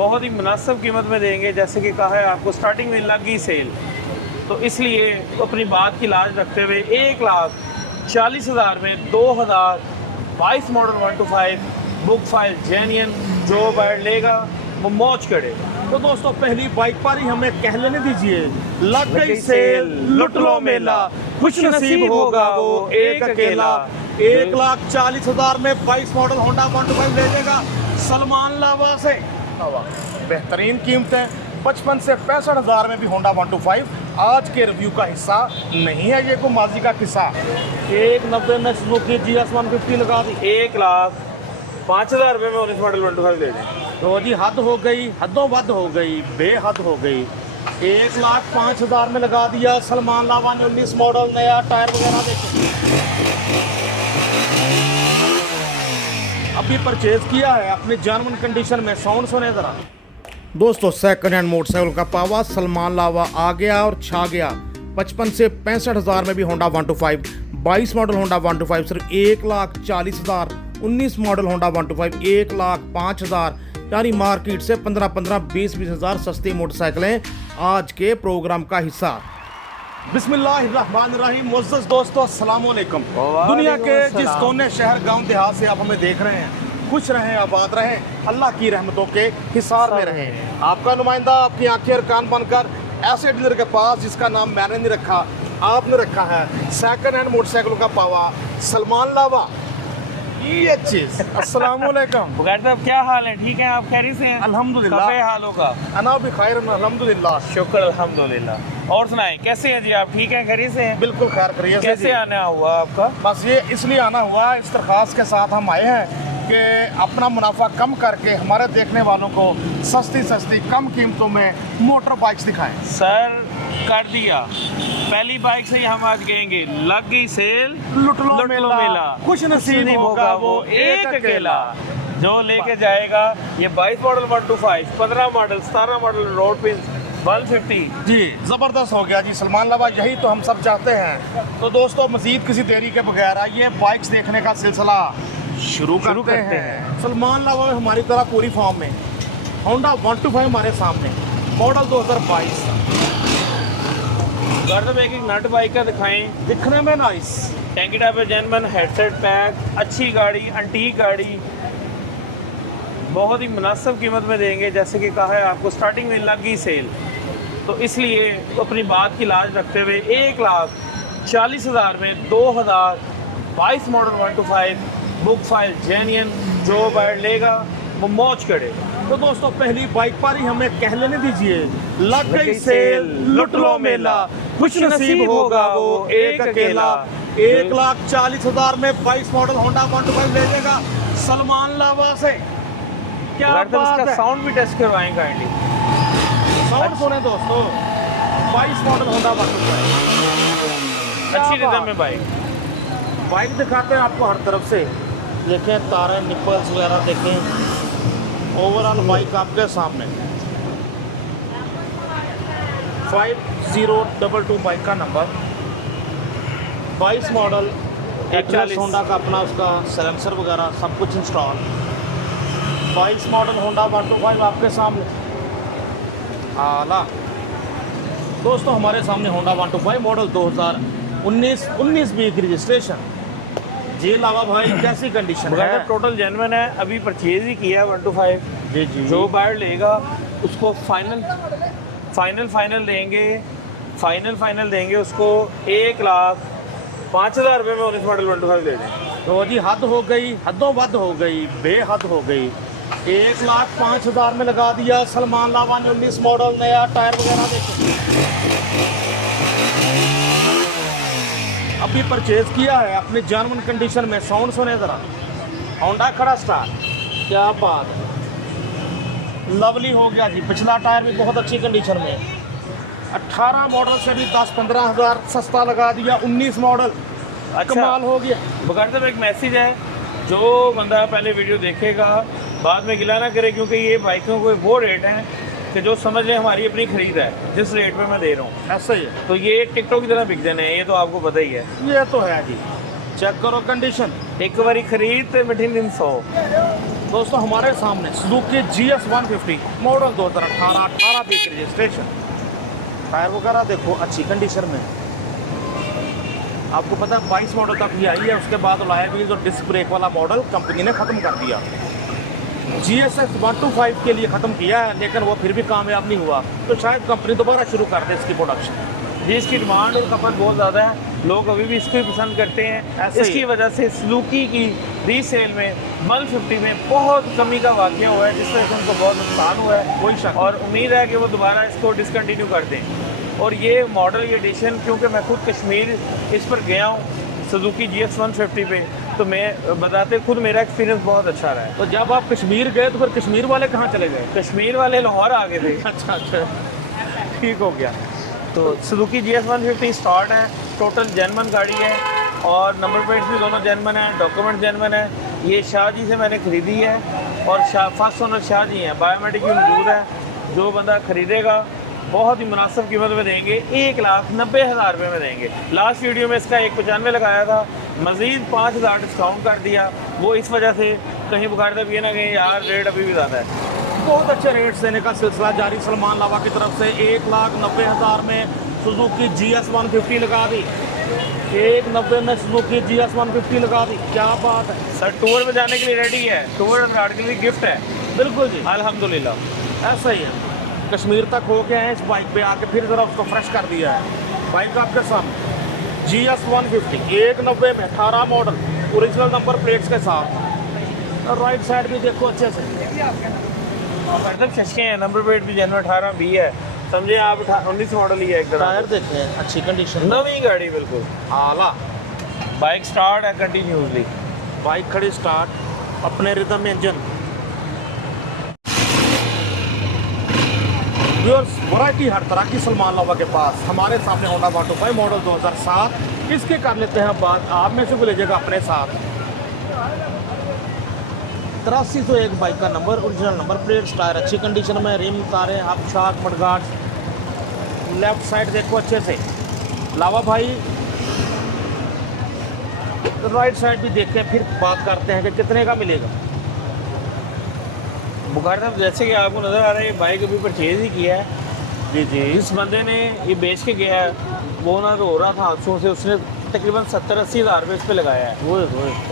बहुत ही मुनासिब कीमत में देंगे। जैसे कि कहा है आपको स्टार्टिंग में लगी सेल, तो इसलिए अपनी बात की लाज रखते हुए 1,40,000 में 2022 मॉडल 125 बुक फाइल जेन्युइन जो बाइक लेगा वो मौज करेगा। तो दोस्तों पहली बाइक पर ही हमें कह लेने दीजिए, लग गई सेल लुट लो मेला, खुश नसीब होगा वो एक अकेला। 1,40,000 में 22 मॉडल होंडा 125 ले लेगा सलमान लावा से। बेहतरीन कीमतें 55 से 65,000 में भी होंडा 125 आज के रिव्यू का हिस्सा नहीं है, ये को माजी का किस्सा। 190 में सुजुकी GS 150 लगा दी। 1,05,000 रुपये में 19 मॉडल 125 ले लें। तो जी हद हो गई, हदों बद हो गई, बेहद हो गई। 1,05,000 में लगा दिया सलमान लावा ने 19 मॉडल, नया टायर वगैरह देखे। अभी परचेज किया है अपने जेन्युइन कंडीशन में, साउंड सुने जरा। दोस्तों सेकंड हैंड मोटरसाइकिल का पावा सलमान लावा आ गया और छा गया। 55 से 65,000 में भी होंडा 125 22 मॉडल होंडा 125 सिर्फ 1,40,000। 19 मॉडल होंडा 125 1,05,000, यानी मार्केट से 15-15 20-20 हज़ार सस्ती मोटरसाइकिलें आज के प्रोग्राम का हिस्सा। बिस्मिल्लाहिर्रहमानिर्रहीम। मुअज़्ज़ज़ दोस्तों अस्सलाम वालेकुम। दुनिया के जिस कोने शहर गांव देहात से आप हमें देख रहे हैं, खुश रहें, आबाद रहें, अल्लाह की रहमतों के हिसार में रहें। आपका नुमाइंदा आपकी आंखें और कान बनकर ऐसे डीलर के पास जिसका नाम मैंने नहीं रखा आपने रखा है, सेकंड हैंड मोटरसाइकिलों का पावा सलमान लावा। ये चीज अस्सलाम वालेकुम। बुखारी साहब क्या हाल है? ठीक है, आप खैरियत से हैं? अल्हम्दुलिल्लाह। कैसे हाल होगा? अना भी खैर अल्हम्दुलिल्लाह। शुक्र अल्हम्दुलिल्लाह। और सुनाएं कैसे हैं जी आप? ठीक हैं, खैरियत से हैं? बिल्कुल खैर करिए। कैसे आना हुआ आपका? बस ये इसलिए आना हुआ, इस दरख्वास्त के साथ हम आए हैं कि अपना मुनाफा कम करके हमारे देखने वालों को सस्ती सस्ती कम कीमतों में मोटर बाइक्स दिखाएं। सर कर दिया, पहली बाइक से ही हम आज कहेंगे लग गई सेल लुट लो मेला, खुश नसीब होगा वो एक अकेला। जो लेके जाएगा ये 22 model 125 15 model 17 model road pin 150। जी ज़बरदस्त हो गया जी सलमान लावा, यही तो हम सब चाहते हैं। तो दोस्तों मजीद किसी देरी के बगैर आइए बाइक्स देखने का सिलसिला शुरू करते हैं। सलमान लावा हमारी तरह पूरी फॉर्म में, होंडा 125 हमारे सामने, मॉडल 2022। गर्दन एक नट बाइक का दिखाएं, दिखने में नाइस, टैंकी टाइप जेनमन, हेडसेट पैक, अच्छी गाड़ी, अंटीक गाड़ी, बहुत ही मुनासिब कीमत में देंगे। जैसे कि कहा है आपको स्टार्टिंग में लगी सेल, तो इसलिए अपनी बात की लाज रखते हुए 1,40,000 में 2022 मॉडल 125 बुक फाइल जेन्युइन जो बाइक लेगा वो मौज करेगा। तो दोस्तों पहली बाइक पर ही हमें कह लेने दीजिए, लग गई सेल लुट लो मेला, खुश नसीब होगा वो एक अकेला। 1,40,000 में 22 मॉडल होंडा 125 ले लेगा सलमान लावा से। क्या बात है। साउंड भी टेस्ट करवाएं काइंडली, साउंड सुने दोस्तों। 22 मॉडल होंडा 125 अच्छी रिदम में बाइक दिखाते हैं आपको हर तरफ से। देखें तारे निपल्स वगैरह देखें, ओवरऑल बाइक आपके सामने। 5022 बाइक का नंबर, 22 मॉडल, एक होंडा का अपना उसका सलेंसर वगैरह सब कुछ इंस्टॉल। 22 मॉडल होंडा 125 आपके सामने आला। दोस्तों हमारे सामने होंडा 125 मॉडल 2019 भी रजिस्ट्रेशन। जी लावा भाई कैसी कंडीशन है? टोटल जेन्युइन है, अभी परचेज ही किया 125। जी जी। जो बाइक लेगा उसको फाइनल देंगे उसको 1,05,000 रुपये में 19 मॉडल 125 दे दें। तो जी हद हो गई, हदों बद हो गई, बेहद हो गई। 1,05,000 में लगा दिया सलमान लावा ने 19 मॉडल, नया टायर वगैरह देखे। अभी परचेज किया है अपने जेन्युइन कंडीशन में, साउंड सुने जरा। होंडा खड़ा स्टार, क्या बात है, लवली हो गया जी। पिछला टायर भी बहुत अच्छी कंडीशन में, 18 मॉडल से भी 10-15 हज़ार सस्ता लगा दिया 19 मॉडल। अच्छा, कमाल हो गया। बुखारी साहब एक मैसेज है, जो बंदा पहले वीडियो देखेगा बाद में गिला ना करे, क्योंकि ये बाइकों को वो रेट है कि जो समझ ले हमारी अपनी खरीद है, जिस रेट पे मैं दे रहा हूँ ऐसा ही है। तो ये टिकटॉक की तरह बिक जाने हैं, ये तो आपको पता ही है। ये तो है जी, चेक करो कंडीशन। एक बारी खरीद तो मिठी दिन 100। दोस्तों हमारे सामने सुजुकी GS 150 मॉडल 2018 18 पी की रजिस्ट्रेशन। टायर वगैरह देखो अच्छी कंडीशन में। आपको पता है 22 मॉडल तक भी आई है, उसके बाद लाया जो डिस्क ब्रेक वाला मॉडल कंपनी ने ख़त्म कर दिया। GSX 125 के लिए ख़त्म किया है, लेकिन वो फिर भी कामयाब नहीं हुआ, तो शायद कंपनी दोबारा शुरू कर दे इसकी प्रोडक्शन। जी, इसकी डिमांड और खपत बहुत ज़्यादा है, लोग अभी भी इसको ही पसंद करते हैं। इसकी वजह से सुजुकी की रीसेल में 150 में बहुत कमी का वाक़या हुआ है, जिस वजह से उनको बहुत नुकसान हुआ है। कोई शक और उम्मीद है कि वो दोबारा इसको डिसकंटिन्यू कर दें। और ये मॉडल ये एडिशन, क्योंकि मैं खुद कश्मीर इस पर गया हूँ सुजुकी GS 150 पे, तो मैं बताते खुद मेरा एक्सपीरियंस बहुत अच्छा रहा है। तो जब आप कश्मीर गए तो फिर कश्मीर वाले कहाँ चले गए? कश्मीर वाले लाहौर आ गए थे। अच्छा अच्छा, ठीक हो गया। तो सुजुकी GS 150 स्टार्ट है, टोटल जेनमन गाड़ी है और नंबर प्लेट्स भी दोनों जेनमन है, डॉक्यूमेंट जेनमन है। ये शाह जी से मैंने ख़रीदी है और फर्स्ट ओनर शाह जी हैं, बायोमेट्रिक भी मौजूद है। जो बंदा ख़रीदेगा बहुत ही मुनासिब कीमत में देंगे, 1,90,000 रुपये में देंगे। लास्ट वीडियो में इसका 195 लगाया था, मज़ीद 5,000 डिस्काउंट कर दिया। वो इस वजह से कहीं बुखारते भी ना कहीं यार रेट अभी भी ज़्यादा है। बहुत अच्छे रेट देने का सिलसिला जारी सलमान लावा की तरफ से। 1,90,000 में सुजुकी GS 150 लगा दी, 1,90,000 में सुजुकी GS 150 लगा दी। क्या बात है सर, टूर में जाने के लिए रेडी है, टूर गार्ड के लिए गिफ्ट है। बिल्कुल जी, अल्हम्दुलिल्लाह। ऐसा ही है। कश्मीर तक हो के आए इस बाइक पे, आके फिर ज़रा उसको फ्रेश कर दिया है। बाइक आपके सामने GS 150 1,90,000 में 18 मॉडल, ओरिजिनल नंबर प्लेट्स के साथ। और राइट साइड भी देखो अच्छे से, मतलब शशके हैं, नंबर प्लेट भी जनवरी 18 भी है, समझे आप 19 मॉडल ही है। एक टायर देखे हैं अच्छी कंडीशन, नवी गाड़ी बिल्कुल आला। बाइक स्टार्ट है कंटिन्यूसली, बाइक खड़ी स्टार्ट, अपने रिदम में इंजन। व्यूअर्स, वैरायटी हर तरह की सलमान लावा के पास। हमारे सामने होंडा 125 मॉडल 2007, इसके कर लेते हैं बात। आप में से को लीजिएगा अपने साथ। 8301 बाइक का number, original number plate, tyre अच्छी कंडीशन में, रिम तारे आप शाक मडगार्ड। लेफ्ट साइड देखो अच्छे से लावा भाई, राइट साइड भी देखें, फिर बात करते हैं कि कितने का मिलेगा। बुखार साहब जैसे कि आपको नज़र आ रहा है, ये बाइक अभी परचेज़ ही किया है। जी जी, इस बंदे ने ये बेच के गया है, वो ना रो रहा था हादसों से, उसने तकरीबन 70-80 हज़ार रुपये इस पर लगाया है। वो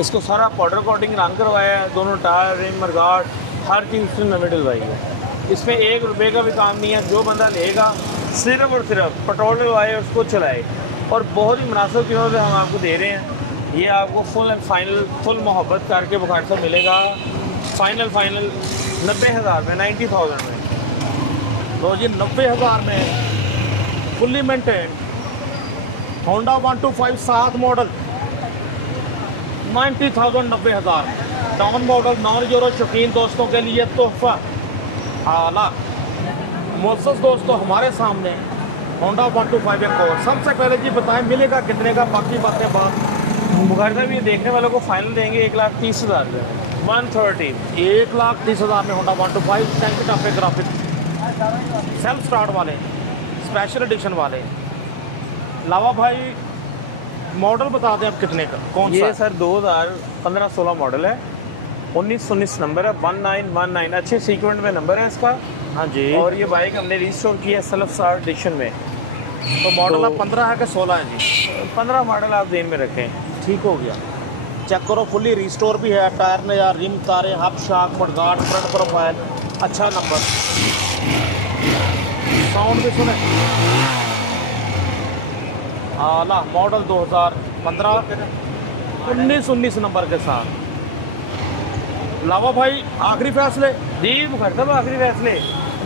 इसको सारा पाउडर कोटिंग रंग करवाया है, दोनों टायर रिम मरगार्ड हर चीज़ उसने नवी डलवाई है। इसमें 1 रुपये का भी काम नहीं है। जो बंदा लेगा सिर्फ और सिर्फ पेट्रोल डलवाए उसको चलाए, और बहुत ही मुनासिब कीमत में हम आपको दे रहे हैं। ये आपको फुल एंड फाइनल फुल मोहब्बत करके बुखार साहब मिलेगा। फाइनल 90,000 में, 90,000 में। तो जी 90,000 में fully maintain Honda 125 7 model 90,000 90,000 down model non euro शौकीन दोस्तों के लिए तोहफा आला। मोसस दोस्तों, हमारे सामने होंडा 125 एक और। सबसे पहले जी बताएं मिलेगा कितने का, बाकी बातें बात। बुखार साहब ये देखने वालों को फाइनल देंगे 1,30,000 रुपये, 130। 1,30,000 में होंडा 125 टैंक टापे ग्राफिक सेल्फ स्टार्ट वाले, स्पेशल एडिशन वाले। लावा भाई मॉडल बता दें अब कितने का, कौन सा? ये सर 2015-16 मॉडल है, 19 नंबर है, 1919 अच्छे सीक्वेंट में नंबर है इसका। हाँ जी, और ये बाइक हमने रिस्टोर की है सेल्फ स्टार्ट एडिशन में। तो मॉडल अब 15 है कि 16 है जी? 15 मॉडल आप ध्यान में रखें। ठीक हो गया। चेक करो, फुली रिस्टोर भी है, टायर ने यार रिम तारे हब शाक मडगार्ड फ्रंट प्रोफाइल, अच्छा नंबर, साउंड भी सुने आला। मॉडल 2015 19 नंबर के साथ। लावा भाई आखिरी फैसले? जी बुखार साहब आखिरी फैसले,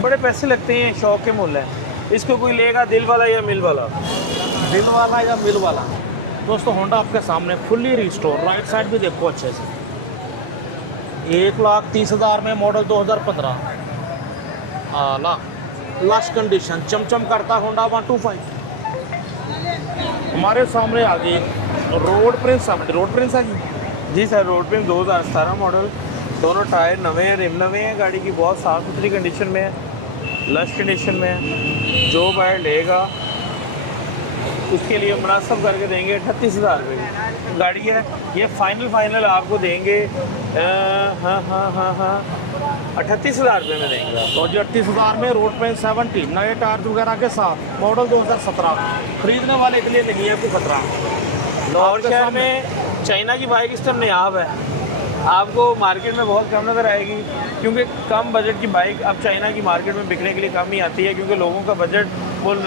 बड़े पैसे लगते हैं, शौक के मूल्य है। इसको कोई लेगा दिल वाला या मिल वाला? दिल वाला या मिल वाला। दोस्तों होंडा आपके सामने फुल्ली रिस्टोर, राइट साइड भी देखो अच्छे से। 1,30,000 में मॉडल 2015 आला, लश कंडीशन, चमचम करता होंडा 125। हमारे सामने आ गई रोड प्रिंस। रोड प्रिंस है जी सर, रोड पे 2017 मॉडल, दोनों टायर नवे हैं, रिम नवे हैं, गाड़ी की बहुत साफ़ सुथरी कंडीशन में है, लश कंडीशन में है। जो बाइक लेगा उसके लिए मुनासिब करके देंगे 38,000 रुपये की गाड़ी है ये। फाइनल आपको देंगे 38,000 रुपये में देंगे। तो जी 38,000 में रोड पे 70 नए टायर वगैरह के साथ मॉडल 2017 खरीदने वाले के लिए नहीं है कोई खतरा। लाहौर शहर में चाइना की बाइक इस टाइम नायाब है, आपको मार्केट में बहुत कम नज़र आएगी क्योंकि कम बजट की बाइक अब चाइना की मार्केट में बिकने के लिए कम ही आती है क्योंकि लोगों का बजट फुल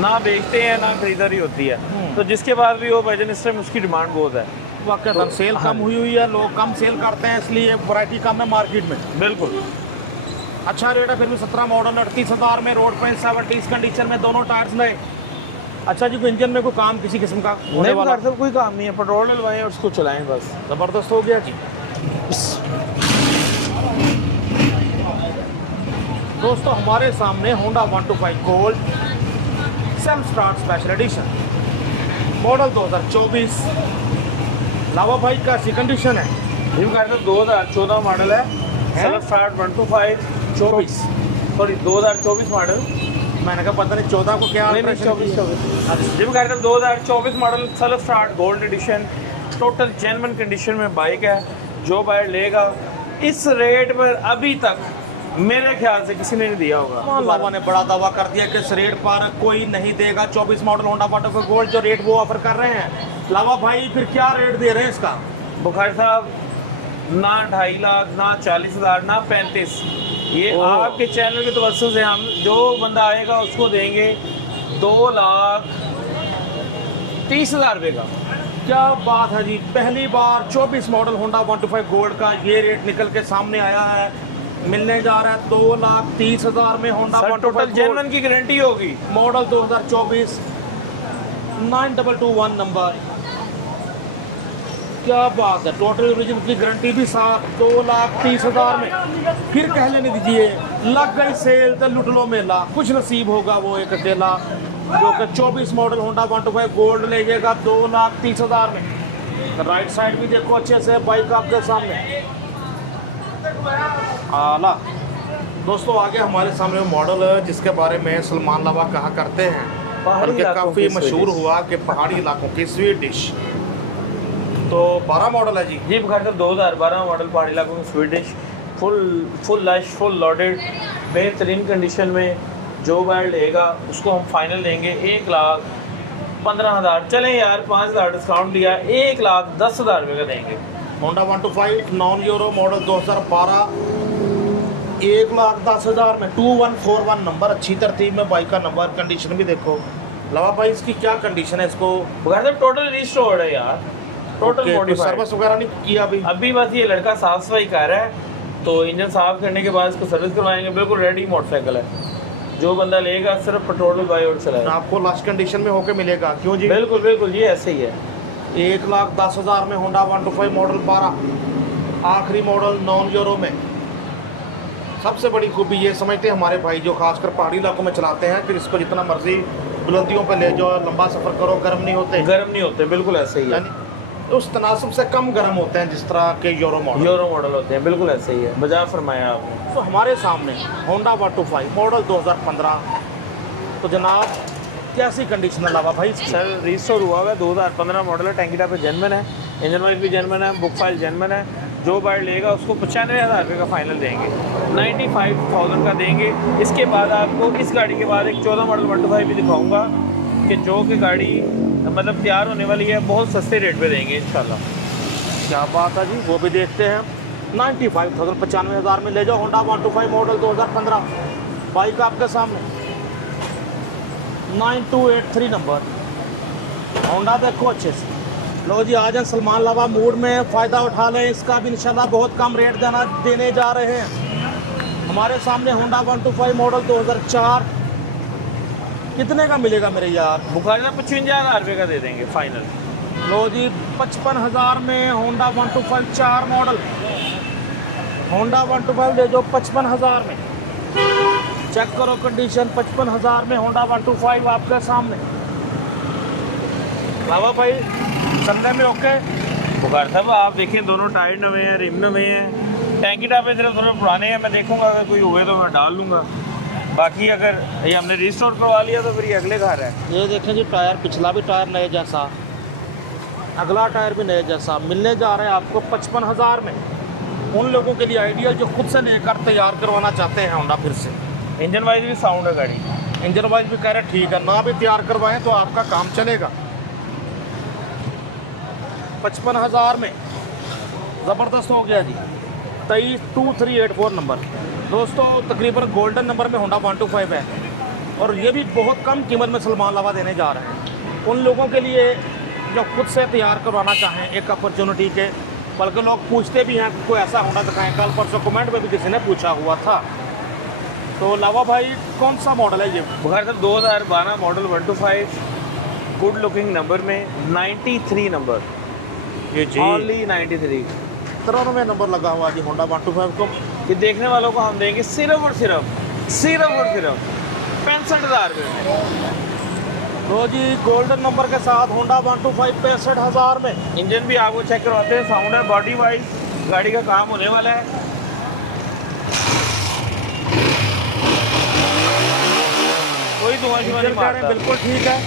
ना बेचते हैं ना खरीदारी होती है। तो जिसके बाद भी वो वजन इस टाइम उसकी डिमांड बहुत है। वाकई सेल कम हुई है, लोग कम सेल करते हैं इसलिए वैरायटी कम है मार्केट में। बिल्कुल अच्छा रेट है फिर भी 17 मॉडल 38,000 में रोड पे 70 कंडीशन में दोनों टायर्स नए। अच्छा जी कोई इंजन में कोई काम किसी किस्म का होने वाला सब कोई काम नहीं है, पेट्रोल डलवाएं और उसको चलाएं बस। ज़बरदस्त हो गया जी। दोस्तों हमारे सामने Honda 125 gold self start special edition model 2024 लावा भाई का सी कंडीशन है। ये 2014 मॉडल है, सेल्फ स्टार्ट 125 24 सॉरी 2024 मॉडल। मैंने कहा पता नहीं 14 को क्या। नहीं 24 जिम कहते हैं 2024 model self start gold edition total genuine condition में बाइक है। जो बाइक लेगा इस रेट पर अभी तक मेरे ख्याल से किसी ने नहीं दिया होगा। लावा ने बड़ा दावा कर दिया कि इस रेट पर कोई नहीं देगा। 24 मॉडल होंडा 125 गोल्ड जो रेट वो ऑफर कर रहे हैं। लावा भाई फिर क्या रेट दे रहे हैं इसका? बुखारी साहब ना 2.5 लाख ना 40,000 ना 35, ये आपके चैनल के तवज्जो से हम जो बंदा आएगा उसको देंगे 2,30,000 रुपये का। क्या बात है जी, पहली बार 24 मॉडल होंडा 125 गोल्ड का ये रेट निकल के सामने आया है। मिलने जा रहा है 2,30,000 में होंडा 125 जेन्युइन की गारंटी होगी। Model 2024 9221 number. क्या बात है, टोटल ओरिजिनल की गारंटी भी साथ 2,30,000 में। फिर कह लेने दीजिए लग गई सेल तो लुट लो मेला, कुछ नसीब होगा वो एक अकेला जो कि 24 मॉडल होंडा 125 गोल्ड ले जाएगा 2,30,000 में। राइट साइड भी देखो अच्छे से बाइक आपके सामने आला। दोस्तों आगे हमारे सामने मॉडल है जिसके बारे में सलमान लावा कहा करते हैं, बल्कि काफ़ी मशहूर हुआ कि पहाड़ी इलाकों की स्वीट डिश। तो 12 मॉडल है जी। बुखारी साहब 2012 मॉडल पहाड़ी इलाकों में sweet dish full lush full loaded बेहतरीन कंडीशन में। जो बाइक लेगा उसको हम फाइनल देंगे 1,15,000। चलें यार 5,000 डिस्काउंट दिया, 1,10,000 रुपये का देंगे। होंडा 125 नॉन यूरो मॉडल 2012 1,10,000 में 2141 नंबर। अच्छी तरतीब में बाइक का नंबर, कंडीशन भी देखो। लवा भाई इसकी क्या कंडीशन है? इसको टोटल रिस्टोर्ड है यार, टोटल मॉडिफाइड। सर्विस वगैरह नहीं किया अभी बस ये लड़का साफ सफाई कर रहा है, तो इंजन साफ करने के बाद इसको सर्विस करवाएंगे। बिल्कुल रेडी मोटरसाइकिल है, जो बंदा लेगा सिर्फ पेट्रोल बाई और चलाएगा। आपको लास्ट कंडीशन में होके मिलेगा। क्यों जी? बिल्कुल बिल्कुल ये ऐसे ही है। 1,10,000 में होंडा 125 मॉडल 12 आखिरी मॉडल नॉन यूरो में। सबसे बड़ी खूबी ये समझते हैं हमारे भाई जो खासकर पहाड़ी इलाकों में चलाते हैं, फिर इसको जितना मर्जी बुलंदियों पे ले जाओ, लंबा सफ़र करो, गर्म नहीं होते। बिल्कुल ऐसे ही है, उस तनासब से कम गर्म होते हैं जिस तरह के यूरो मॉडल होते हैं। बिल्कुल ऐसे ही है, बजा फरमाया आपने। तो हमारे सामने होंडा 125 मॉडल 2015। तो जनाब कैसी कंडीशन है लावा भाई? सर रिस्टोर हुआ है, 2015 मॉडल है, टैंकी टाइप जेनवन है, इंजन वाइज भी जेनवन है, बुक फाइल जेनवन है। जो बाइक लेगा उसको 95,000 रुपये का फाइनल देंगे, 95,000 का देंगे। इसके बाद आपको इस गाड़ी के बाद एक 14 मॉडल 125 भी दिखाऊंगा कि जो कि गाड़ी मतलब तैयार होने वाली है, बहुत सस्ते रेट पे देंगे इंशाल्लाह। क्या बात है जी, वो भी देखते हैं। 95,000 95,000 में ले जाओ होंडा 125 मॉडल 2015 बाइक आपके सामने। 9283 नंबर होंडा देखो अच्छे से। लो जी आ जाए सलमान लावा मूड में, फ़ायदा उठा लें इसका भी इंशाल्लाह। बहुत कम रेट देने जा रहे हैं। हमारे सामने होंडा 125 मॉडल 2004 कितने का मिलेगा मेरे यार? बुखारी में 55,000 रुपये का दे देंगे फाइनल। लो जी 55,000 में होंडा 125 4 मॉडल होंडा 125 ले जाओ 55,000 में। चेक करो कंडीशन, 55,000 में होंडा 125 आपके सामने। बाबा भाई संडे में ओके। बुखारी साहब आप देखें दोनों टायर नवे हैं, रिम नवे हैं, टैंकी टापे सिर्फ थोड़े पुराने हैं। मैं देखूंगा अगर कोई हुए तो मैं डाल लूँगा, बाकी अगर ये हमने रिस्टोर करवा लिया तो फिर ये अगले घर है। ये देखें जी, टायर पिछला भी टायर नए जैसा, अगला टायर भी नए जैसा मिलने जा रहा है आपको 55,000 में। उन लोगों के लिए आइडियल जो खुद से लेकर तैयार करवाना चाहते हैं होंडा फिर से। इंजन वाइज भी साउंड है गाड़ी, इंजन वाइज भी कह रहे ठीक है, ना भी तैयार करवाएं तो आपका काम चलेगा। 55,000 में ज़बरदस्त हो गया जी। 232384 नंबर दोस्तों, तकरीबन गोल्डन नंबर में होंडा 125 है और ये भी बहुत कम कीमत में सलमान लावा देने जा रहे हैं उन लोगों के लिए जो खुद से तैयार करवाना चाहें। एक अपॉर्चुनिटी के, बल्कि लोग पूछते भी हैं कि कोई ऐसा होंडा दिखाएं। कल परसों कमेंट में भी किसी ने पूछा हुआ था। तो लावा भाई कौन सा मॉडल है ये? बगैर sir 2012 model 125, good looking number में 93 नंबर, ये जी ओनली 93। 93 नंबर लगा हुआ जी होंडा 125 को। ये देखने वालों को हम देंगे सिर्फ और सिर्फ 65,000 रुपये। तो जी गोल्डन नंबर के साथ होंडा 125 65,000 में। इंजन भी आपको चेक करवाते हैं, साउंड है, बॉडी वाइज गाड़ी का काम होने वाला है। कोई धुआं शुआं नहीं मारता, बिल्कुल ठीक है।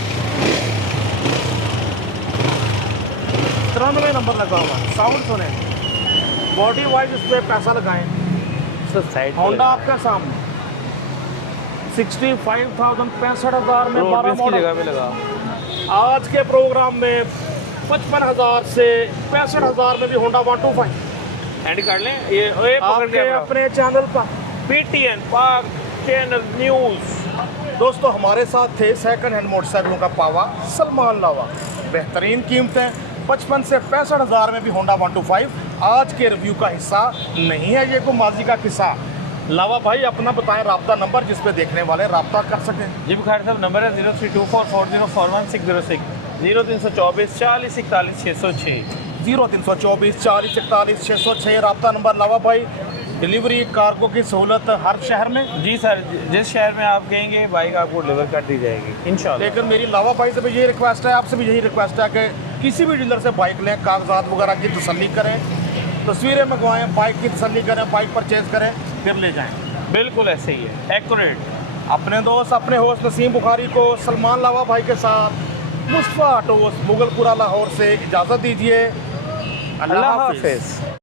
93 नंबर लगा हुआ, साउंड सुने, बॉडी वाइज इस पर पैसा लगाएं। होंडा आपका सामने 65,000 65,000 में 12 की मॉडल जगह पे लगा। आज के प्रोग्राम में 55,000 से 65,000 में भी होंडा 125 एंड कर लें ये पकड़ आपके के अपने चैनल पर। PTN पाक चैनल न्यूज़। दोस्तों हमारे साथ थे सेकंड हैंड मोटरसाइकिलों का पावा सलमान लावा। बेहतरीन कीमतें 55 से 65,000 में भी होंडा 125 आज के रिव्यू का हिस्सा नहीं है, ये कोई माजी का किस्सा। लावा भाई अपना बताएं राब्ता नंबर जिस पे देखने वाले राब्ता कर सकें। जी बुखारी साहब नंबर है 0324404160 0324 40 41 606 0324 40 41 606 राब्ता नंबर। लावा भाई डिलीवरी कार्गो की सहूलत हर शहर में? जी सर, जिस शहर में आप कहेंगे बाइक आपको डिलीवर कर दी जाएगी इंशाल्लाह। लेकिन मेरी लावा भाई से भी यही रिक्वेस्ट है, आपसे भी यही रिक्वेस्ट है कि किसी भी डीलर से बाइक लें, कागजात वगैरह की तसल्ली करें, तस्वीरें मंगवाएं, बाइक की तसल्ली करें, बाइक परचेज करें, फिर ले जाएं। बिल्कुल ऐसे ही है, एक्यूरेट। अपने दोस्त अपने होस्ट नसीम बुखारी को सलमान लावा भाई के साथ मुस्तफा ऑटोस मुगलपुरा लाहौर से इजाज़त दीजिए। अल्लाह हाफिज़।